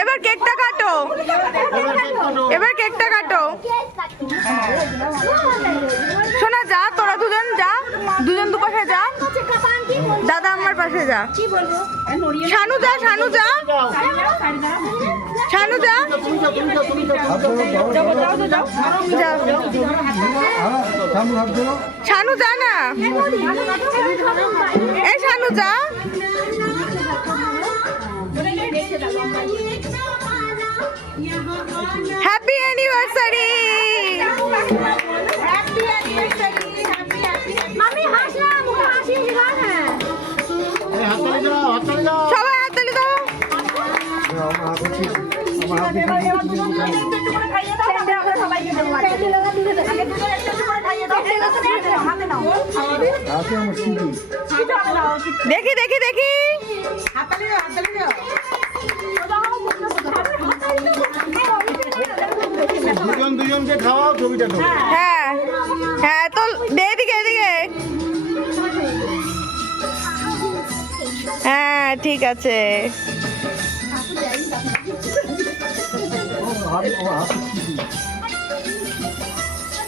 এবার কেকটা কাটো। এবার কেকটা কাটো। শোনা যা, তোরা দুজন যা। দুজন দুপাশে যা। দাদা আমার পাশে যা। কি যা, শানু যা। শানু যা। শানু যা যা শানু যা। না এই শানু যা হ্যাপি অ্যানিভার্সারি মামি হাস না মুখে হাসি দিবার হ্যাঁ সবাই হাততালি দাও দেখি দেখি দেখি দুজন দুজনকে খাওয়াও ছবিটা খাও হ্যাঁ হ্যাঁ তো এদিকে এদিকে হ্যাঁ ঠিক আছে